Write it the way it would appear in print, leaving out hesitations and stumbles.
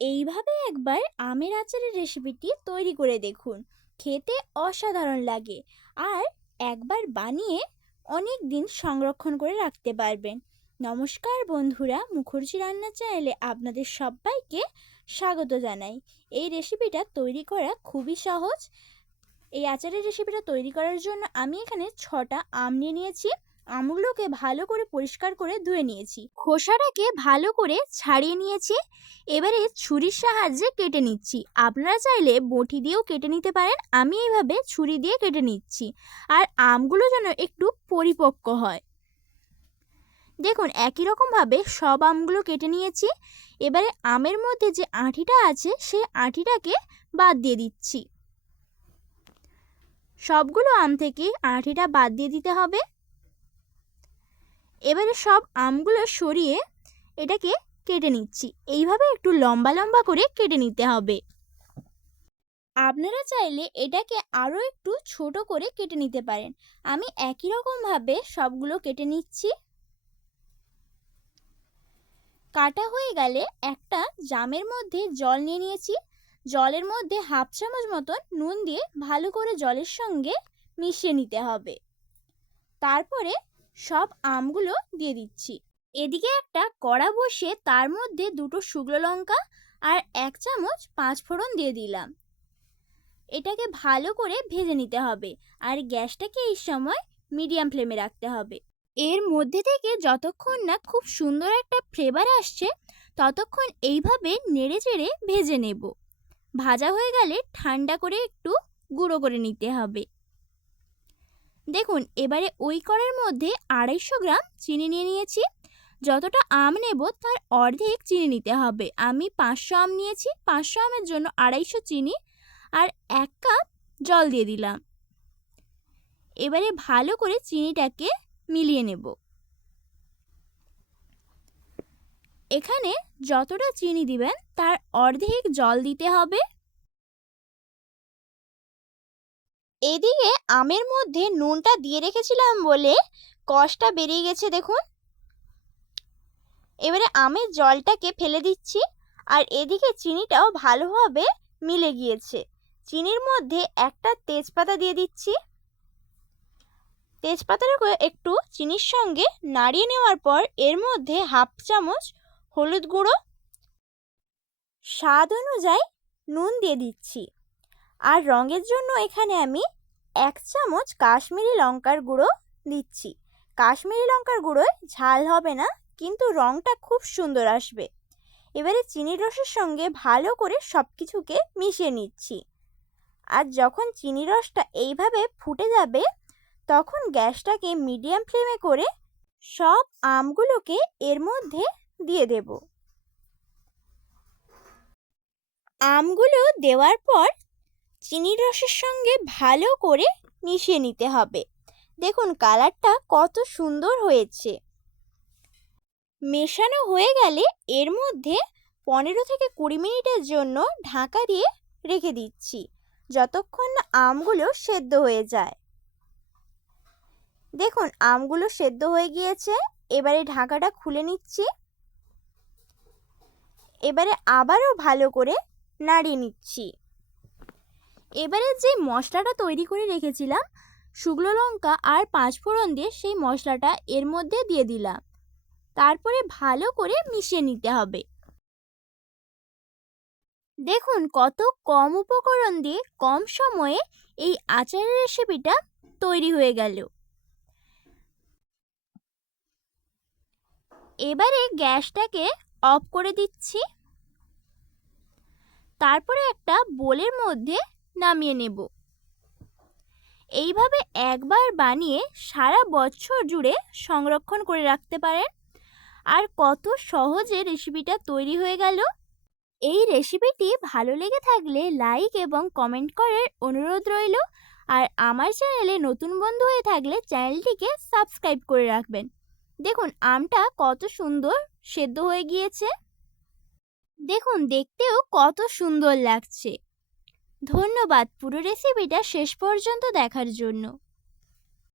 এইভাবে একবার আমের আচারের রেসিপিটি তৈরি করে দেখুন। খেতে অসাধারণ লাগে। আর একবার বানিয়ে অনেক দিন সংরক্ষণ করে রাখতে পারবেন। নমস্কার বন্ধুরা, মুখার্জি রান্না চ্যানেলে আপনাদের সবাইকে স্বাগত জানাই। এই রেসিপিটা তৈরি করা খুবই সহজ। এই আচারের রেসিপিটা তৈরি করার জন্য আমি এখানে 6টা আম নিয়ে নিয়েছি। আমগুলোকে ভালো করে পরিষ্কার করে ধুয়ে নিয়েছি, খোসাটাকে ভালো করে ছাড়িয়ে নিয়েছি। এবারে ছুরির সাহায্যে কেটে নিচ্ছি। আপনারা চাইলে বটি দিয়েও কেটে নিতে পারেন, আমি এইভাবে ছুরি দিয়ে কেটে নিচ্ছি। আর আমগুলো যেন একটু পরিপক্ক হয়। দেখুন, একই রকমভাবে সব আমগুলো কেটে নিয়েছি। এবারে আমের মধ্যে যে আঁটিটা আছে সেই আঁটিটাকে বাদ দিয়ে দিচ্ছি। সবগুলো আম থেকে আঁটিটা বাদ দিয়ে দিতে হবে। এবারে সব আমগুলো সরিয়ে এটাকে কেটে নিচ্ছি। এইভাবে একটু লম্বা লম্বা করে কেটে নিতে হবে। আপনারা চাইলে এটাকে আরও একটু ছোট করে কেটে নিতে পারেন। আমি একই রকমভাবে সবগুলো কেটে নিচ্ছি। কাটা হয়ে গেলে একটা জামের মধ্যে জল নিয়ে নিয়েছি। জলের মধ্যে হাফ চামচ মতন নুন দিয়ে ভালো করে জলের সঙ্গে মিশিয়ে নিতে হবে। তারপরে সব আমগুলো দিয়ে দিচ্ছি। এদিকে একটা কড়া বসিয়ে তার মধ্যে 2টো শুকনো লঙ্কা আর 1 চামচ 5 ফোড়ন দিয়ে দিলাম। এটাকে ভালো করে ভেজে নিতে হবে। আর গ্যাসটাকে এই সময় মিডিয়াম ফ্লেমে রাখতে হবে। এর মধ্যে থেকে যতক্ষণ না খুব সুন্দর একটা ফ্লেভার আসছে ততক্ষণ এইভাবে নেড়ে চেড়ে ভেজে নেব। ভাজা হয়ে গেলে ঠান্ডা করে একটু গুঁড়ো করে নিতে হবে। দেখুন, এবারে ওই কড়ার মধ্যে 250 গ্রাম চিনি নিয়ে নিয়েছি। যতটা আম নেব তার অর্ধেক চিনি নিতে হবে। আমি 500 আম নিয়েছি, 500 আমের জন্য 250 চিনি আর 1 কাপ জল দিয়ে দিলাম। এবারে ভালো করে চিনিটাকে মিলিয়ে নেব। এখানে যতটা চিনি দিবেন তার অর্ধেক জল দিতে হবে। এদিকে আমের মধ্যে নুনটা দিয়ে রেখেছিলাম বলে কষটা বেরিয়ে গেছে দেখুন। এবারে আমের জলটাকে ফেলে দিচ্ছি। আর এদিকে চিনিটাও ভালোভাবে মিলে গিয়েছে। চিনির মধ্যে একটা তেজপাতা দিয়ে দিচ্ছি। তেজপাতাটাকে একটু চিনির সঙ্গে নাড়িয়ে নেওয়ার পর এর মধ্যে হাফ চামচ হলুদ গুঁড়ো, স্বাদ অনুযায়ী নুন দিয়ে দিচ্ছি। আর রঙের জন্য এখানে আমি 1 চামচ কাশ্মীরি লঙ্কার গুঁড়ো দিচ্ছি। কাশ্মীরি লঙ্কার গুঁড়োয় ঝাল হবে না, কিন্তু রঙটা খুব সুন্দর আসবে। এবারে চিনির রসের সঙ্গে ভালো করে সব কিছুকে মিশিয়ে নিচ্ছি। আর যখন চিনির রসটা এইভাবে ফুটে যাবে তখন গ্যাসটাকে মিডিয়াম ফ্লেমে করে সব আমগুলোকে এর মধ্যে দিয়ে দেব। আমগুলো দেওয়ার পর চিনির রসের সঙ্গে ভালো করে মিশিয়ে নিতে হবে। দেখুন কালারটা কত সুন্দর হয়েছে। মেশানো হয়ে গেলে এর মধ্যে 15 থেকে 20 মিনিটের জন্য ঢাকা দিয়ে রেখে দিচ্ছি, যতক্ষণ না আমগুলো সেদ্ধ হয়ে যায়। দেখুন আমগুলো সেদ্ধ হয়ে গিয়েছে। এবারে ঢাকাটা খুলে নিচ্ছি। এবারে আবারও ভালো করে নাড়িয়ে নিচ্ছি। এবারে যে মশলাটা তৈরি করে রেখেছিলাম শুকনো লঙ্কা আর 5 ফোড়ন দিয়ে, সেই মশলাটা এর মধ্যে দিয়ে দিলাম। তারপরে ভালো করে মিশিয়ে নিতে হবে। দেখুন কত কম উপকরণ দিয়ে কম সময়ে এই আচারের রেসিপিটা তৈরি হয়ে গেল। এবারে গ্যাসটাকে অফ করে দিচ্ছি। তারপরে একটা বোলের মধ্যে নামিয়ে নেব। এইভাবে একবার বানিয়ে সারা বছর জুড়ে সংরক্ষণ করে রাখতে পারেন। আর কত সহজে রেসিপিটা তৈরি হয়ে গেল। এই রেসিপিটি ভালো লেগে থাকলে লাইক এবং কমেন্ট করার অনুরোধ রইল। আর আমার চ্যানেলে নতুন বন্ধু হয়ে থাকলে চ্যানেলটিকে সাবস্ক্রাইব করে রাখবেন। দেখুন আমটা কত সুন্দর সেদ্ধ হয়ে গিয়েছে। দেখুন দেখতেও কত সুন্দর লাগছে। ধন্যবাদ পুরো রেসিপিটা শেষ পর্যন্ত দেখার জন্য।